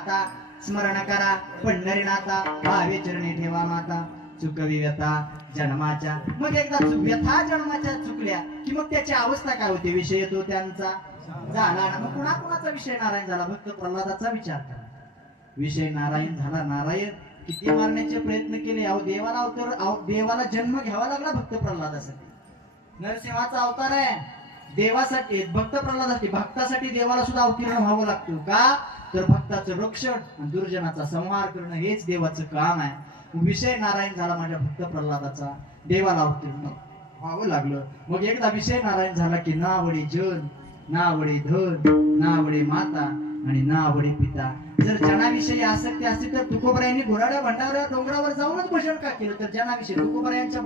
आता स्मरण करा पंढरीनाथा भावे चरणी ठेवा माता चुकवी व्यथा जन्माच्या मग एकदा व्यथा जन्माच्या चुकल्या की मग त्याची अवस्था काय होते विषय तो त्यांचा झाला ना मग कुणाचा विषय नारायण झाला भक्त प्रल्हादाचा विचार करा विषय नारायण झाला नारायण किती मारण्याचे प्रयत्न केले अहो देवाला जन्म घ्यावा लागला भक्त प्रल्हादासाठी नरसिंहाचा अवतार आहे देवासाठी भक्त प्रल्हादासाठी भक्तासाठी देवाला सुद्धा अवतीर्ण व्हावं लागतो का तर भक्ताचं रक्षण आणि दुर्जनाचा संहार करणं हेच देवाचं काम आहे विषय नारायण झाला माझ्या भक्त प्रल्हादाचा देवाला अवतीर्ण व्हावं लागलं मग एकदा विषय नारायण झाला की ना आवडे जन ना आवडे धन ना आवडे माता आणि ना आवडे पिता जर जनाविषयी आसक्ती असती तर तुकोबरायांनी घोराड्या भंडाऱ्या डोंगरावर जाऊनच भजन का केलं तर जनाविषयी तुकोबरायांच्या